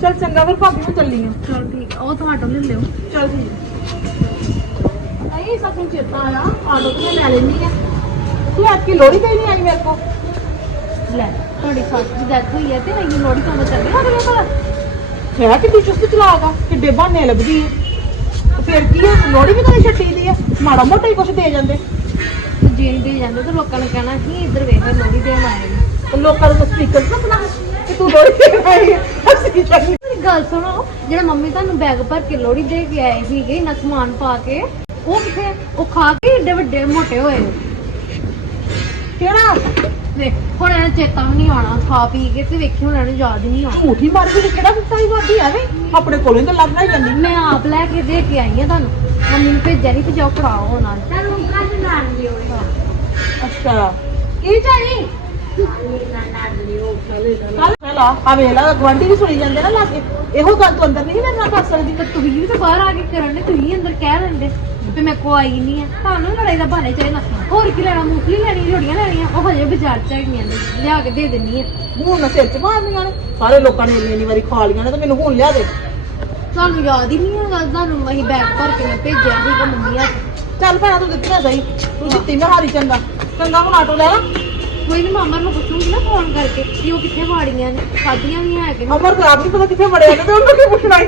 ਚੰਗਾ ਫਿਰ ਭਾਬੀ ਨੂੰ ਚੱਲੀ ਆ। ਚਲ ਠੀਕ ਆ, ਉਹ ਤਾਂ ਆਟੋ ਲੈ ਲਿਓ। ਚੱਲ ਠੀਕ ਨਹੀਂ ਸਭ ਨੂੰ ਚੇਤਾ ਆਇਆ ਆਟੋ ਤੇ ਮੈਂ ਲੈ ਲੈਣੀ ਆ। ਤੂੰ ਅੱਜ ਕੀ ਲੋੜੀ ਕਹੀ ਨਹੀਂ ਆਈ ਮੇਰੇ ਕੋ ਲੈ ਤੁਹਾਡੀ ਸੱਸ ਦੀ ਡੈਥ ਹੋਈ ਹੈ ਤੇ ਅਸੀਂ ਲੋੜੀ ਤੋਂ ਚੱਲੇ ਹਾਂ ਅਗਲੇ ਭਲਾ ਮੈਂ ਕਿੱਡੀ ਚੁਸਤ ਚਲਾਗਾ ਕਿੱਡੇ ਬਹਾਨੇ ਲੱਭਦੀ ਹੈ ਤੇ ਫਿਰ ਕੀ ਹੈ ਲੋੜੀ ਵੀ ਕਦੇ ਛੱਡੀ ਦੀ ਹੈ ਮਾੜਾ ਮੋਟਾ ਹੀ ਕੁਝ ਦੇ ਜਾਂਦੇ। ਤੇ ਜੇ ਨਹੀਂ ਦੇ ਜਾਂਦੇ ਤਾਂ ਲੋਕਾਂ ਨੇ ਕਹਿਣਾ ਸੀ ਇੱਧਰ ਵੇਖ ਲੋੜੀ ਦੇਣ ਆਏ ਨੇ ਤੇ ਲੋਕਾਂ ਨੂੰ ਸਪੀਕਰ ਨਾ ਸੁਣਾ ਕਿ ਤੂੰ ਲੋੜੀ ਦੇ ਆਈ ਹੈ ਅਸੀਂ ਚੱਲੀ ਮੇਰੀ ਗੱਲ ਸੁਣੋ ਜਿਹੜਾ ਮੰਮੀ ਤੁਹਾਨੂੰ ਬੈਗ ਭਰ ਕੇ ਲੋੜੀ ਦੇ ਕੇ ਆਏ ਸੀਗੇ ਇੰਨਾ ਸਮਾਨ ਪਾ ਕੇ ਉਹ ਕਿੱਥੇ ਆ? ਉਹ ਖਾ ਕੇ ਏਡੇ ਵੱਡੇ ਮੋਟੇ ਹੋਏ ਨੇ। ਕਿਹੜਾ? ਵੇਖ ਹੁਣ ਇਹਨਾਂ ਨੂੰ ਚੇਤਾ ਵੀ ਨਹੀਂ ਆਉਣਾ ਖਾ ਪੀ ਕੇ ਤੇ ਵੇਖੀ ਹੁਣ ਇਹਨਾਂ ਨੂੰ ਯਾਦ ਹੀ ਨਹੀਂ ਆਉਣਾ। ਝੂਠੀ ਮਾਰ ਕੇ ਕਿਹੜਾ ਦਿੱਤਾ ਹੀ ਵਾਦੀ ਐਵੇਂ ਆਪਣੇ ਕੋਲੋਂ ਹੀ ਤਾਂ ਲੱਭਣਾ ਹੀ ਜਾਂਦੀ ਮੈਂ ਆਪ ਲੈ ਕੇ ਦੇ ਕੇ ਆਈ ਆ ਤੁਹਾਨੂੰ। ਮੰਮੀ ਨੂੰ ਭੇਜਿਆ ਨਹੀਂ ਤੇ ਜਾਓ ਫੜਾਓ ਨਾਲ ਅੱਛਾ। ਕੀ ਚਾਹੀ ਕੱਲ ਆ ਵੇਲਾ ਗਵਾਂਢੀ ਵੀ ਸੁਣੀ ਜਾਂਦੇ ਨਾ ਲਾਗੇ ਇਹੋ ਗੱਲ ਤੂੰ ਅੰਦਰ ਨਹੀਂ ਲੈਣਾ ਕਰ ਸਕਦੀ ਤੇ ਤੁਸੀਂ ਵੀ ਤਾਂ ਬਾਹਰ ਆ ਕੇ ਕਰਨ ਦੇ, ਤੁਸੀਂ ਅੰਦਰ ਕਹਿ ਲੈਂਦੇ ਤੇ ਮੈਂ ਕੋ ਆਈ ਨਹੀਂ ਆ। ਤੁਹਾਨੂੰ ਲੜਾਈ ਦਾ ਬਹਾਨੇ ਚਾਹੀਦਾ। ਹੋਰ ਕੀ ਲੈਣਾ, ਮੂੰਗਫਲੀ ਲੈਣੀ ਰੋੜੀਆਂ ਲੈਣੀਆਂ, ਉਹ ਹਜੇ ਬਾਜ਼ਾਰ ਚ ਹੈਗੀਆਂ ਨੇ, ਲਿਆ ਕੇ ਦੇ ਦਿੰਨੀ ਆ। ਹੁਣ ਮੈਂ ਸਿਰ ਚ ਮਾਰਨੀਆਂ ਨੇ। ਸਾਰੇ ਲੋਕਾਂ ਨੇ ਇੰਨੀ ਇੰਨੀ ਵਾਰੀ ਖਾ ਲੀਆਂ ਨੇ ਤੇ ਮੈਨੂੰ ਹੁਣ ਲਿਆ ਦੇ। ਤੁਹਾਨੂੰ ਯਾਦ ਹੀ ਨਹੀਂ ਹੈਗਾ ਤੁਹਾਨੂੰ ਅਸੀਂ ਬੈਗ ਭਰ ਕੇ ਮੈਂ ਭੇਜਿਆ ਸੀਗਾ ਮੰਮੀ ਹੱਥ। ਚੱਲ ਭੈਣਾ, ਤੂੰ ਦਿੱਤੀਆਂ ਸਹੀ। ਤੂੰ ਦਿੱਤੀ ਮੈਂ ਹਾਰੀ ਚੰਗਾ। ਚੰਗਾ ਹੁਣ ਆਟੋ ਲੈ ਲਾ। ਕੋਈ ਨਹੀਂ ਮਾਮਾ ਨੂੰ ਪੁੱਛੂਗੀ ਨਾ ਫੋਨ ਕਰਕੇ ਕਿ ਉਹ ਕਿੱਥੇ ਵਾੜੀਆਂ ਨੇ, ਖਾਧੀਆਂ ਵੀ ਹੈ ਕਿ ਨਹੀਂ। ਅਮਰ ਤਾਂ ਆਪ ਨਹੀਂ ਪਤਾ ਕਿੱਥੇ ਵੜਿਆ ਤੇ ਉਹਨੂੰ ਕੀ ਪੁੱਛਣਾ ਹੀ